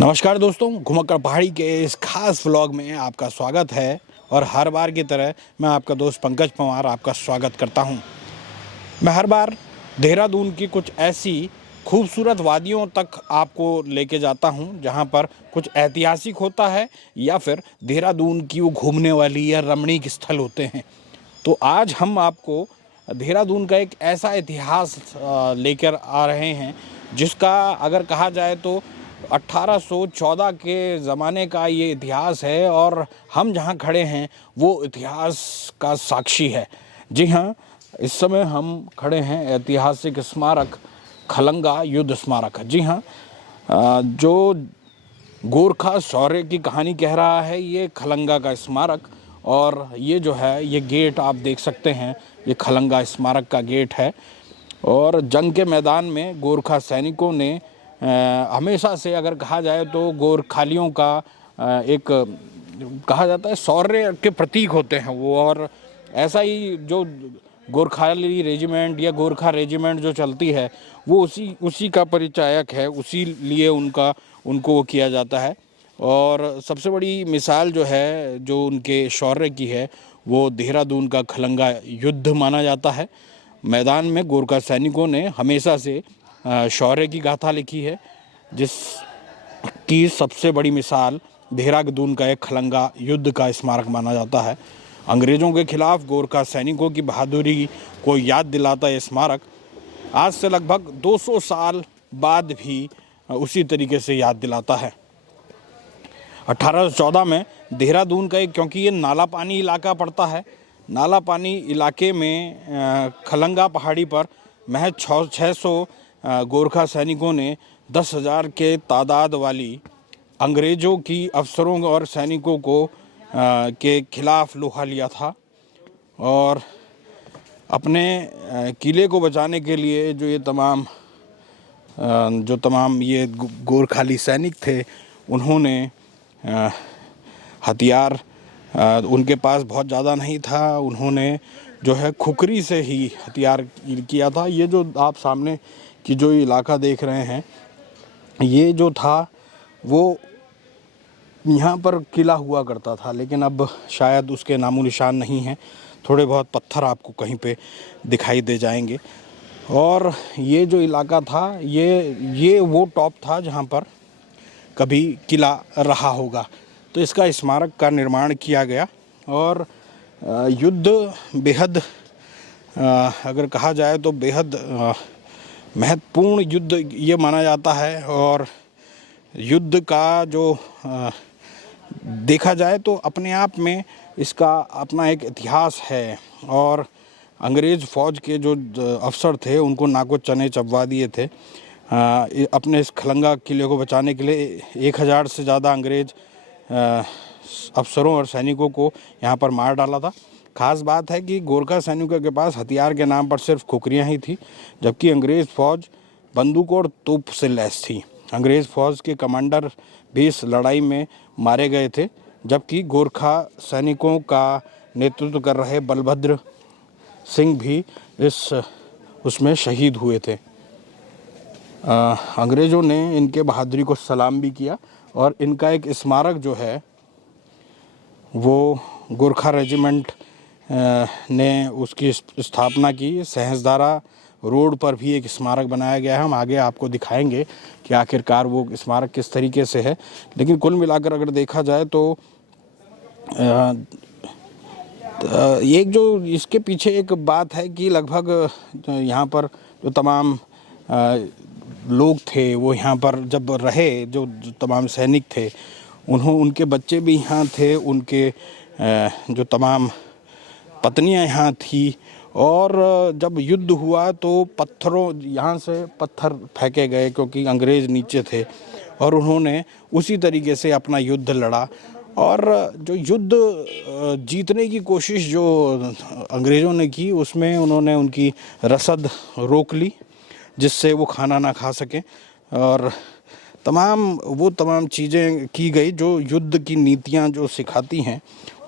नमस्कार दोस्तों, घुमक्कड़ पहाड़ी के इस खास व्लॉग में आपका स्वागत है। और हर बार की तरह मैं आपका दोस्त पंकज पवार आपका स्वागत करता हूं। मैं हर बार देहरादून की कुछ ऐसी खूबसूरत वादियों तक आपको लेके जाता हूं जहां पर कुछ ऐतिहासिक होता है या फिर देहरादून की वो घूमने वाली या रमणीक स्थल होते हैं। तो आज हम आपको देहरादून का एक ऐसा इतिहास लेकर आ रहे हैं जिसका अगर कहा जाए तो 1814 के ज़माने का ये इतिहास है और हम जहाँ खड़े हैं वो इतिहास का साक्षी है। जी हाँ, इस समय हम खड़े हैं ऐतिहासिक स्मारक खलंगा युद्ध स्मारक। जी हाँ, जो गोरखा शौर्य की कहानी कह रहा है ये खलंगा का स्मारक। और ये जो है ये गेट आप देख सकते हैं, ये खलंगा स्मारक का गेट है। और जंग के मैदान में गोरखा सैनिकों ने हमेशा से अगर कहा जाए तो गोरखालियों का एक कहा जाता है शौर्य के प्रतीक होते हैं वो। और ऐसा ही जो गोरखाली रेजिमेंट या गोरखा रेजिमेंट जो चलती है वो उसी का परिचायक है, उसी लिए उनको वो किया जाता है। और सबसे बड़ी मिसाल जो है जो उनके शौर्य की है वो देहरादून का खलंगा युद्ध माना जाता है। मैदान में गोरखा सैनिकों ने हमेशा से शौर्य की गाथा लिखी है, जिसकी सबसे बड़ी मिसाल देहरादून का एक खलंगा युद्ध का स्मारक माना जाता है। अंग्रेज़ों के खिलाफ गोरखा सैनिकों की बहादुरी को याद दिलाता यह स्मारक आज से लगभग 200 साल बाद भी उसी तरीके से याद दिलाता है। 1814 में देहरादून का एक, क्योंकि ये नाला पानी इलाका पड़ता है, नाला पानी इलाके में खलंगा पहाड़ी पर महज 600 गोरखा सैनिकों ने 10,000 के तादाद वाली अंग्रेज़ों की अफसरों और सैनिकों को के खिलाफ लोहा लिया था। और अपने किले को बचाने के लिए जो तमाम ये गोरखाली सैनिक थे उन्होंने हथियार उनके पास बहुत ज़्यादा नहीं था, उन्होंने जो है खुकरी से ही हथियार किया था। ये जो आप सामने की जो इलाका देख रहे हैं ये जो था वो यहाँ पर किला हुआ करता था, लेकिन अब शायद उसके नामो निशान नहीं हैं। थोड़े बहुत पत्थर आपको कहीं पे दिखाई दे जाएंगे। और ये जो इलाका था ये वो टॉप था जहाँ पर कभी किला रहा होगा। तो इसका स्मारक का निर्माण किया गया। और युद्ध बेहद अगर कहा जाए तो बेहद महत्वपूर्ण युद्ध ये माना जाता है। और युद्ध का जो देखा जाए तो अपने आप में इसका अपना एक इतिहास है। और अंग्रेज़ फ़ौज के जो अफसर थे उनको नाको चने चबवा दिए थे। अपने इस खलंगा किले को बचाने के लिए 1000 से ज़्यादा अंग्रेज़ अफसरों और सैनिकों को यहाँ पर मार डाला था। ख़ास बात है कि गोरखा सैनिकों के पास हथियार के नाम पर सिर्फ खुकरियाँ ही थी, जबकि अंग्रेज़ फ़ौज बंदूकों और तोप से लैस थी। अंग्रेज़ फ़ौज के कमांडर भी इस लड़ाई में मारे गए थे, जबकि गोरखा सैनिकों का नेतृत्व कर रहे बलभद्र सिंह भी उसमें शहीद हुए थे। अंग्रेज़ों ने इनके बहादुरी को सलाम भी किया। और इनका एक स्मारक जो है वो गोरखा रेजिमेंट ने उसकी स्थापना की। सहसदारा रोड पर भी एक स्मारक बनाया गया है। हम आगे आपको दिखाएंगे कि आखिरकार वो स्मारक किस तरीके से है। लेकिन कुल मिलाकर अगर देखा जाए तो एक जो इसके पीछे एक बात है कि लगभग यहाँ पर जो तमाम लोग थे वो यहाँ पर जब रहे, जो तमाम सैनिक थे उनके बच्चे भी यहाँ थे, उनके जो तमाम पत्नियाँ यहाँ थी। और जब युद्ध हुआ तो यहाँ से पत्थर फेंके गए क्योंकि अंग्रेज़ नीचे थे और उन्होंने उसी तरीके से अपना युद्ध लड़ा। और जो युद्ध जीतने की कोशिश जो अंग्रेज़ों ने की उसमें उन्होंने उनकी रसद रोक ली, जिससे वो खाना ना खा सकें। और तमाम चीज़ें की गई जो युद्ध की नीतियाँ जो सिखाती हैं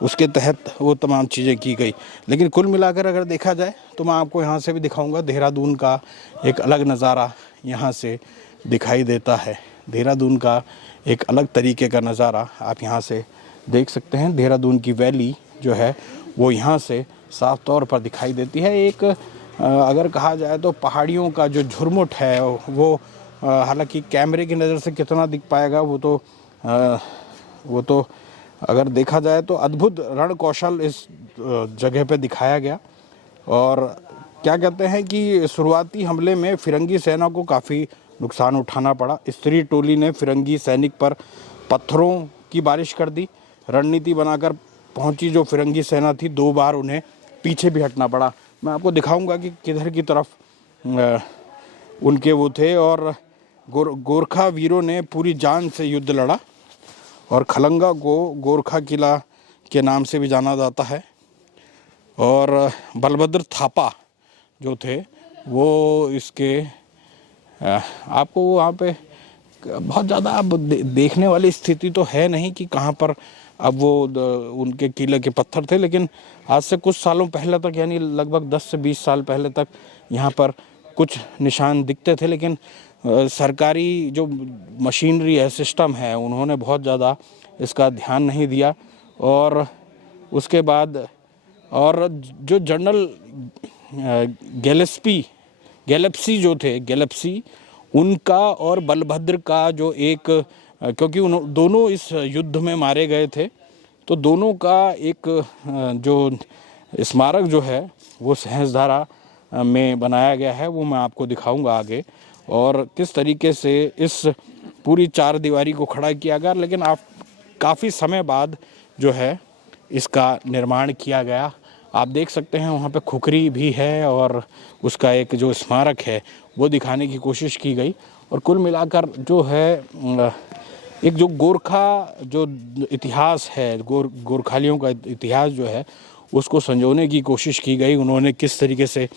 उसके तहत वो तमाम चीज़ें की गई। लेकिन कुल मिलाकर अगर देखा जाए तो मैं आपको यहाँ से भी दिखाऊंगा, देहरादून का एक अलग नज़ारा यहाँ से दिखाई देता है। देहरादून का एक अलग तरीके का नज़ारा आप यहाँ से देख सकते हैं। देहरादून की वैली जो है वो यहाँ से साफ तौर पर दिखाई देती है। एक अगर कहा जाए तो पहाड़ियों का जो झुरमुट है वो हालांकि कैमरे की नज़र से कितना दिख पाएगा वो तो अगर देखा जाए तो अद्भुत रण कौशल इस जगह पे दिखाया गया। और क्या कहते हैं कि शुरुआती हमले में फिरंगी सेना को काफ़ी नुकसान उठाना पड़ा। स्त्री टोली ने फिरंगी सैनिक पर पत्थरों की बारिश कर दी। रणनीति बनाकर पहुंची जो फिरंगी सेना थी, 2 बार उन्हें पीछे भी हटना पड़ा। मैं आपको दिखाऊंगा कि किधर की तरफ उनके वो थे। और गोरखा वीरों ने पूरी जान से युद्ध लड़ा और खलंगा को गोरखा किला के नाम से भी जाना जाता है। और बलभद्र थापा जो थे वो इसके आपको वहाँ पे बहुत ज़्यादा अब देखने वाली स्थिति तो है नहीं कि कहाँ पर अब वो उनके किले के पत्थर थे, लेकिन आज से कुछ सालों पहले तक यानी लगभग 10 से 20 साल पहले तक यहाँ पर कुछ निशान दिखते थे। लेकिन सरकारी जो मशीनरी है, सिस्टम है, उन्होंने बहुत ज़्यादा इसका ध्यान नहीं दिया। और उसके बाद और जो जनरल गैलेप्सी जो थे, गैलेप्सी उनका और बलभद्र का जो एक क्योंकि दोनों इस युद्ध में मारे गए थे, तो दोनों का एक जो स्मारक जो है वो सहस्त्रधारा में बनाया गया है। वो मैं आपको दिखाऊंगा आगे और किस तरीके से इस पूरी 4 दीवारी को खड़ा किया गया। लेकिन आप काफ़ी समय बाद जो है इसका निर्माण किया गया। आप देख सकते हैं वहाँ पे खुखरी भी है और उसका एक जो स्मारक है वो दिखाने की कोशिश की गई। और कुल मिलाकर जो है एक जो गोरखा जो इतिहास है, गोरखालियों का इतिहास जो है उसको संजोने की कोशिश की गई। उन्होंने किस तरीके से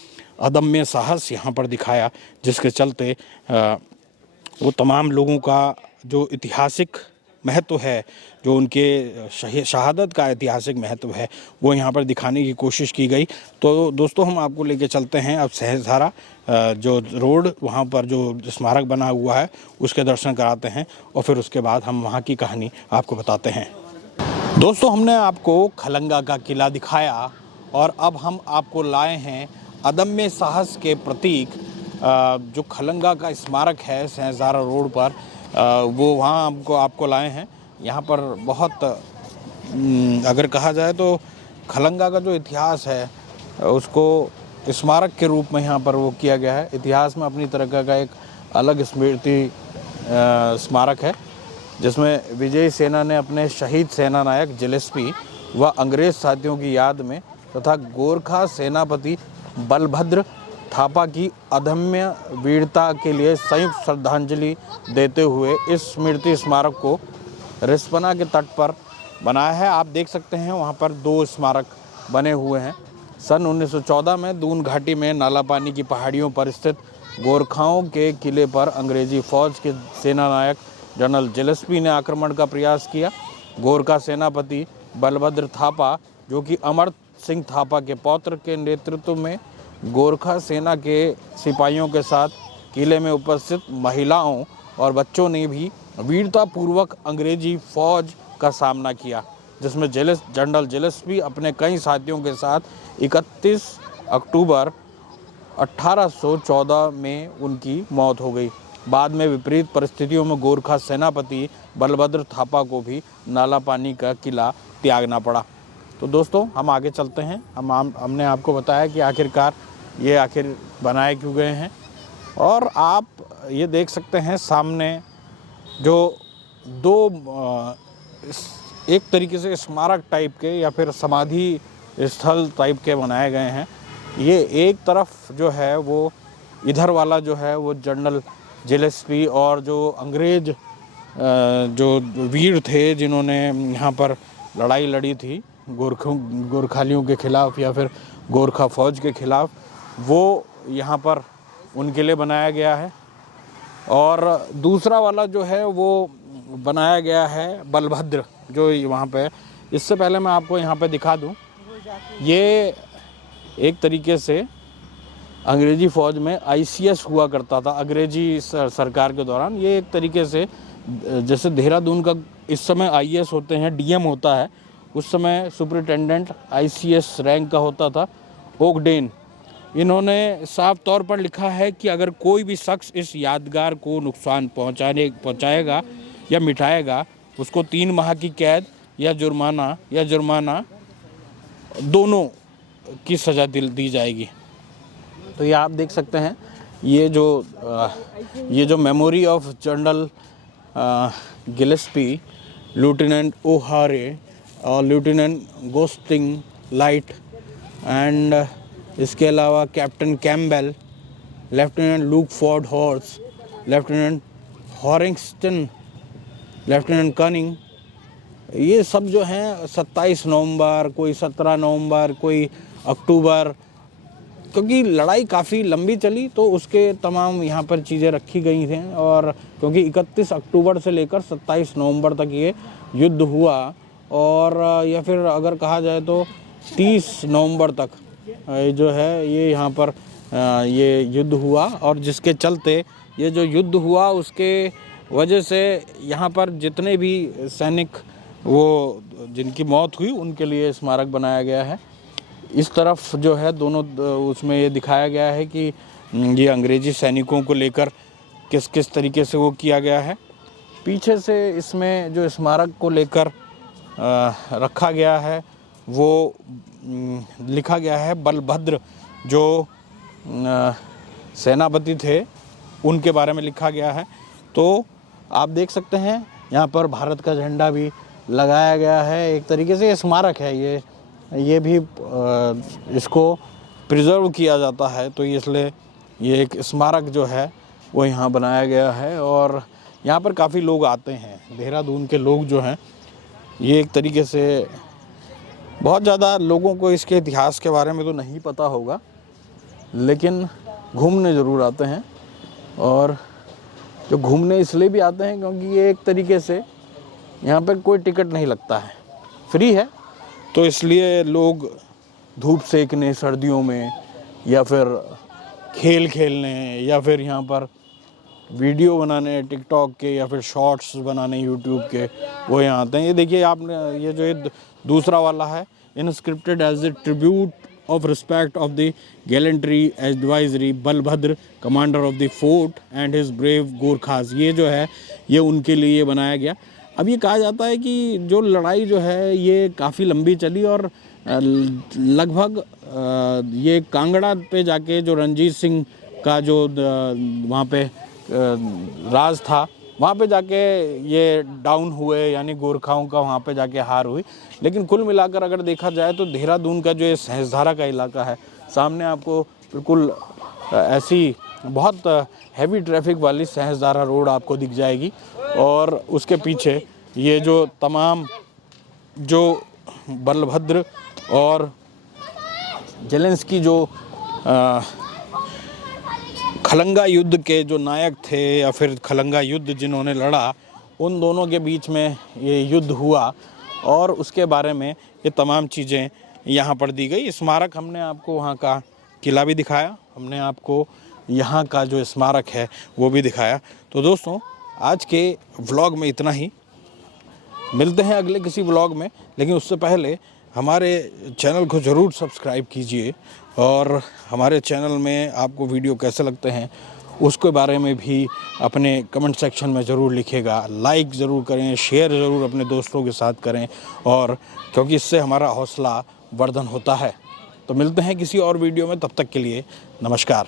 अदम्य साहस यहाँ पर दिखाया, जिसके चलते वो तमाम लोगों का जो ऐतिहासिक महत्व है, जो उनके शहादत का ऐतिहासिक महत्व है, वो यहाँ पर दिखाने की कोशिश की गई। तो दोस्तों हम आपको लेके चलते हैं अब सहस्त्रधारा जो रोड, वहाँ पर जो स्मारक बना हुआ है उसके दर्शन कराते हैं और फिर उसके बाद हम वहाँ की कहानी आपको बताते हैं। दोस्तों हमने आपको खलंगा का किला दिखाया और अब हम आपको लाए हैं अदम्य साहस के प्रतीक जो खलंगा का स्मारक है सहस्त्रधारा रोड पर, वो वहाँ आपको लाए हैं। यहाँ पर बहुत अगर कहा जाए तो खलंगा का जो इतिहास है उसको स्मारक के रूप में यहाँ पर वो किया गया है। इतिहास में अपनी तरह का एक अलग स्मृति स्मारक है, जिसमें विजयी सेना ने अपने शहीद सेना नायक जिलेस्पी व अंग्रेज साथियों की याद में तथा गोरखा सेनापति बलभद्र थापा की अदम्य वीरता के लिए संयुक्त श्रद्धांजलि देते हुए इस स्मृति स्मारक को रिस्पना के तट पर बनाया है। आप देख सकते हैं वहाँ पर 2 स्मारक बने हुए हैं। सन 1914 में दून घाटी में नालापानी की पहाड़ियों पर स्थित गोरखाओं के किले पर अंग्रेजी फौज के सेनानायक जनरल जिलेस्पी ने आक्रमण का प्रयास किया। गोरखा सेनापति बलभद्र थापा, जो कि अमर सिंह थापा के पौत्र के नेतृत्व में गोरखा सेना के सिपाहियों के साथ किले में उपस्थित महिलाओं और बच्चों ने भी वीरतापूर्वक अंग्रेजी फौज का सामना किया, जिसमें जनरल जिलेस्पी अपने कई साथियों के साथ 31 अक्टूबर 1814 में उनकी मौत हो गई। बाद में विपरीत परिस्थितियों में गोरखा सेनापति बलभद्र थापा को भी नालापानी का किला त्यागना पड़ा। तो दोस्तों हम आगे चलते हैं। हमने आपको बताया कि आखिरकार ये आखिर बनाए क्यों गए हैं। और आप ये देख सकते हैं सामने जो 2 एक तरीके से स्मारक टाइप के या फिर समाधि स्थल टाइप के बनाए गए हैं। ये एक तरफ जो है वो इधर वाला जो है वो जनरल जिलेस्पी और जो अंग्रेज जो वीर थे जिन्होंने यहाँ पर लड़ाई लड़ी थी गोरखालियों के ख़िलाफ़ या फिर गोरखा फ़ौज के ख़िलाफ़, वो यहाँ पर उनके लिए बनाया गया है। और दूसरा वाला जो है वो बनाया गया है बलभद्र जो वहाँ पे। इससे पहले मैं आपको यहाँ पे दिखा दूँ, ये एक तरीके से अंग्रेज़ी फ़ौज में ICS हुआ करता था अंग्रेजी सरकार के दौरान। ये एक तरीके से जैसे देहरादून का इस समय IAS होते हैं, DM होता है, उस समय सुपरिटेंडेंट ICS रैंक का होता था ओकडेन। इन्होंने साफ तौर पर लिखा है कि अगर कोई भी शख्स इस यादगार को नुकसान पहुंचाएगा या मिटाएगा, उसको 3 माह की कैद या जुर्माना दोनों की सज़ा दी जाएगी। तो ये आप देख सकते हैं, ये जो memory of general Gillespie, lieutenant O'Hara और लेफ्टिनेंट गोस्टिंग लाइट एंड इसके अलावा captain Campbell, lieutenant Luxford horse, lieutenant Harrington, lieutenant Canning, ये सब जो हैं 27 नवंबर, कोई 17 नवंबर, कोई अक्टूबर, क्योंकि लड़ाई काफ़ी लंबी चली तो उसके तमाम यहाँ पर चीज़ें रखी गई थीं। और क्योंकि 31 अक्टूबर से लेकर 27 नवंबर तक ये युद्ध हुआ, और या फिर अगर कहा जाए तो 30 नवंबर तक जो है ये यहाँ पर ये युद्ध हुआ। और जिसके चलते ये जो युद्ध हुआ उसके वजह से यहाँ पर जितने भी सैनिक वो जिनकी मौत हुई उनके लिए स्मारक बनाया गया है। इस तरफ जो है दोनों उसमें ये दिखाया गया है कि ये अंग्रेज़ी सैनिकों को लेकर किस किस तरीके से वो किया गया है। पीछे से इसमें जो स्मारक को लेकर रखा गया है वो लिखा गया है बलभद्र जो सेनापति थे उनके बारे में लिखा गया है। तो आप देख सकते हैं यहाँ पर भारत का झंडा भी लगाया गया है। एक तरीके से ये स्मारक है, ये भी इसको प्रिजर्व किया जाता है, तो इसलिए ये एक स्मारक जो है वो यहाँ बनाया गया है। और यहाँ पर काफ़ी लोग आते हैं, देहरादून के लोग जो हैं, ये एक तरीके से बहुत ज़्यादा लोगों को इसके इतिहास के बारे में तो नहीं पता होगा, लेकिन घूमने ज़रूर आते हैं। और जो घूमने इसलिए भी आते हैं क्योंकि ये एक तरीके से यहाँ पर कोई टिकट नहीं लगता है, फ्री है, तो इसलिए लोग धूप सेकने सर्दियों में या फिर खेल खेलने या फिर यहाँ पर वीडियो बनाने टिकटॉक के या फिर शॉर्ट्स बनाने यूट्यूब के, वो यहाँ आते हैं। ये देखिए आपने ये जो ये दूसरा वाला है, inscribed as the tribute of respect of the gallantry adversary Balbhadra commander of the fort and his brave Gorkhas, ये जो है ये उनके लिए बनाया गया। अब ये कहा जाता है कि जो लड़ाई जो है ये काफ़ी लंबी चली और लगभग ये कांगड़ा पे जाके जो रणजीत सिंह का जो वहाँ पे राज था, वहाँ पे जाके ये डाउन हुए, यानी गोरखाओं का वहाँ पे जाके हार हुई। लेकिन कुल मिलाकर अगर देखा जाए तो देहरादून का जो ये सहस्त्रधारा का इलाका है, सामने आपको बिल्कुल ऐसी बहुत हैवी ट्रैफिक वाली सहस्त्रधारा रोड आपको दिख जाएगी। और उसके पीछे ये जो तमाम जो बलभद्र और जेलेंस्की जो खलंगा युद्ध के जो नायक थे या फिर खलंगा युद्ध जिन्होंने लड़ा, उन दोनों के बीच में ये युद्ध हुआ और उसके बारे में ये तमाम चीज़ें यहाँ पर दी गई। स्मारक हमने आपको वहाँ का किला भी दिखाया, हमने आपको यहाँ का जो स्मारक है वो भी दिखाया। तो दोस्तों आज के व्लॉग में इतना ही, मिलते हैं अगले किसी व्लॉग में, लेकिन उससे पहले हमारे चैनल को ज़रूर सब्सक्राइब कीजिए और हमारे चैनल में आपको वीडियो कैसे लगते हैं उसके बारे में भी अपने कमेंट सेक्शन में ज़रूर लिखिएगा। लाइक ज़रूर करें, शेयर ज़रूर अपने दोस्तों के साथ करें, और क्योंकि इससे हमारा हौसला वर्धन होता है। तो मिलते हैं किसी और वीडियो में, तब तक के लिए नमस्कार।